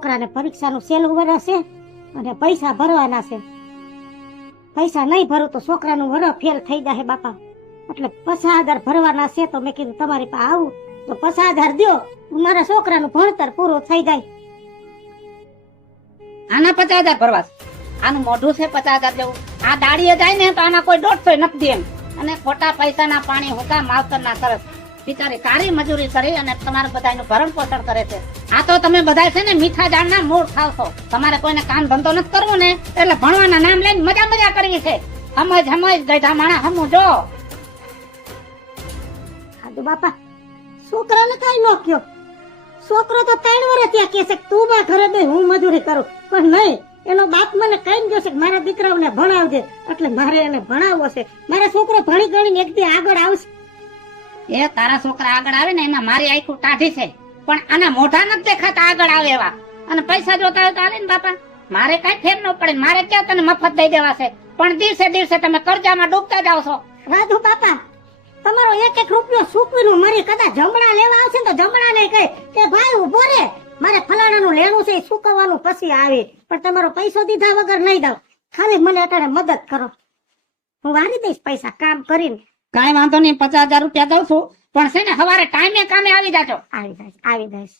છોકરાને પરીક્ષાનું છેલ્લું વર્ષ છે અને પૈસા ભરવાના છે. પૈસા નહીં ભરું તો છોકરાનું વરસ ફેલ થઈ જાય બાપા. એટલે 50,000 ભરવાના છે. તો મેં કીધું તમારી પાસે આવું તો 50,000 દ્યો, મારા છોકરાનું ભણતર પૂરું થઈ જાય. આના 50,000 ભરવા છે? આનું મોઢું છે 50,000 જેવું? આ દાડીએ જાય ને તો આના કોઈ 150 નથી દે એમ. અને ખોટા પૈસાના પાણી હોકા માવતરના સરસ બિચારી કાળી મજૂરી કરી અને તમારા બધાનું ભરણ પોષણ કરે છે. આ તો તમે બધા છે ને મીઠા દાળના મૂળ ખાવ છો. તમારે કોઈને કામ ધંધો નથી કરવો ને એટલે ભણવાના નામ લઈને મજા કરવી છે. સમજ ગઈઢા માણા હમું જો. હાદુ બાપા, છોકરાને કઈ નો કયો. છોકરો તો 3 વર્ષ ત્યાં કહે છે કે તું બા ઘરે બે હું મજૂરી કરું, પણ નહીં, એનો બાપ મને કઈ ગયો છે કે મારા દીકરાઓને ભણાવજે. એટલે મારે એને ભણાવવો છે. મારા છોકરો ભણી ગણીને એક દી આગળ આવશે. એ તારા છોકરા આગળ આવે ને એમાં મારી આખું ટાઢી છે, પણ આના મોઢા નથી દેખાતા આગળ આવે એવા. અને પૈસા જોતા હોય તો આલે ને બાપા, મારે કઈ ફેર ન પડે. મારે ક્યાં તને મફત દઈ દેવા છે? પણ દિવસે તમે કરજામાં ડૂબતા જાવ છો. રાધુ બાપા, તમારો 1-1 રૂપિયો સૂકવીનું મરી કદાચ જમણા લેવા આવશે તો જમણાને કહે કે ભાઈ ઉભો રે, મારે ફલાણાનું લેણું છે સૂકવવાનું પછી આવે. પણ તમારો પૈસો દીધા વગર નહીં દઉં. ખાલી મને અટાણે મદદ કરો, હું વારી દઈશ પૈસા કામ કરીને. કાંઈ વાંધો નહીં, 50,000 રૂપિયા દઉં છું, પણ છે ને સવારે ટાઈમે કામે આવી જાજો. આવી જઈશ.